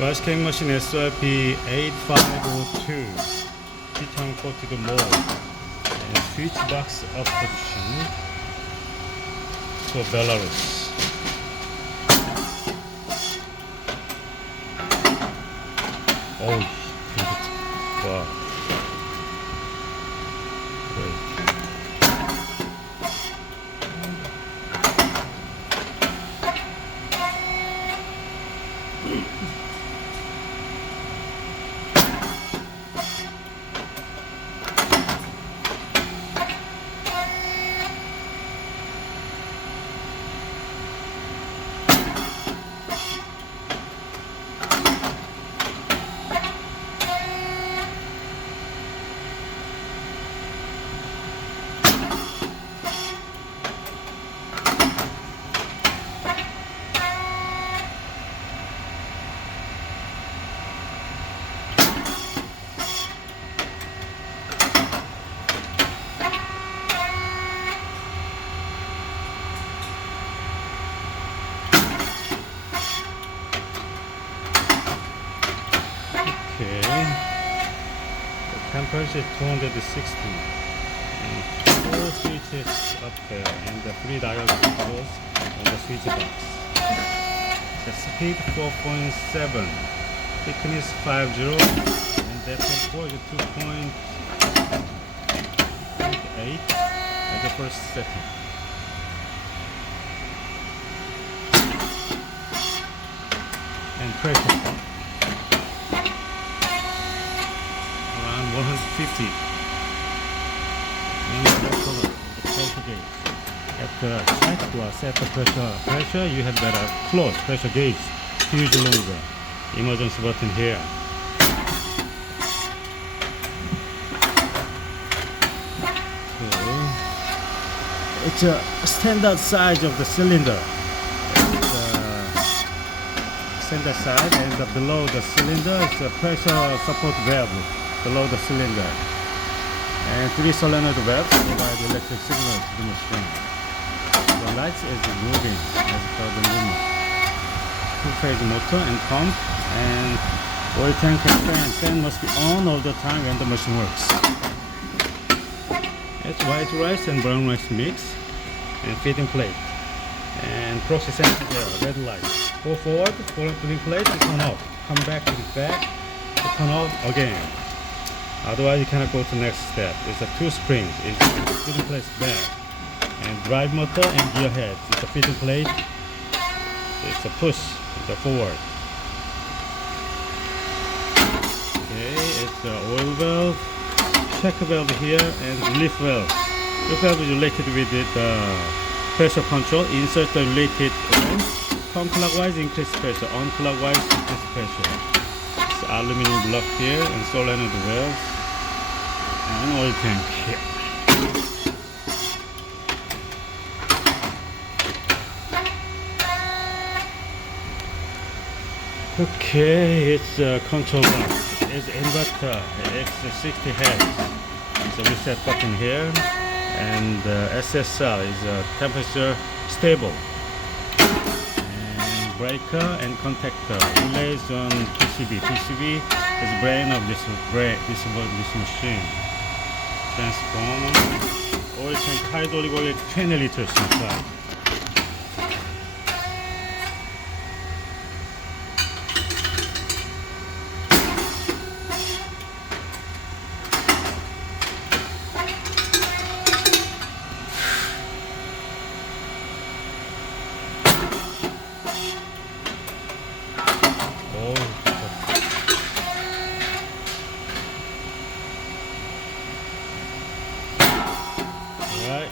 Rice cake machine SYP8502 Titanium Coated Moulds and switch box of production for Belarus. Oh, wow. Great. Okay, the temperature is 260 and 4 switches up there and the 3 dial controls on the switch box. The speed 4.7, thickness 50 and depth of pore is 2.8 at the first setting. And pressure 150 and the color, the pressure gauge. After set the pressure, you had better close pressure gauge to use longer. Emergency button here. So it's a standard size of the cylinder. Standard size, and below the cylinder is a pressure support valve. Below the cylinder, and 3 solenoid valves provide electric signal to the machine. The lights is moving as per the movement. 2-phase motor and pump, and oil tank and fan must be on all the time when the machine works. It's white rice and brown rice mix, and feeding plate, and proxy sensor there, red light. Go forward, feeding plate to turn off. Come back to the back to turn off again. Otherwise you cannot go to the next step. It's a 2 springs. It's feeding plate back. And drive motor and gear head. It's a feeding plate. It's a push the forward. Okay, it's the oil valve, check valve here, and relief valve. Relief valve is related with the pressure control. Insert the related lens. Counterclockwise increase pressure. Unclockwise decrease pressure. It's aluminum block here and solenoid valves. And oil tank here. Okay, it's a control box. It's inverter. It's 60 Hz. It's a reset button here, and SSR is temperature stable. And breaker and contactor relays on PCB. PCB is the brain of this machine. Transformer, oil tank, hydraulic oil 20 liters inside. Alright.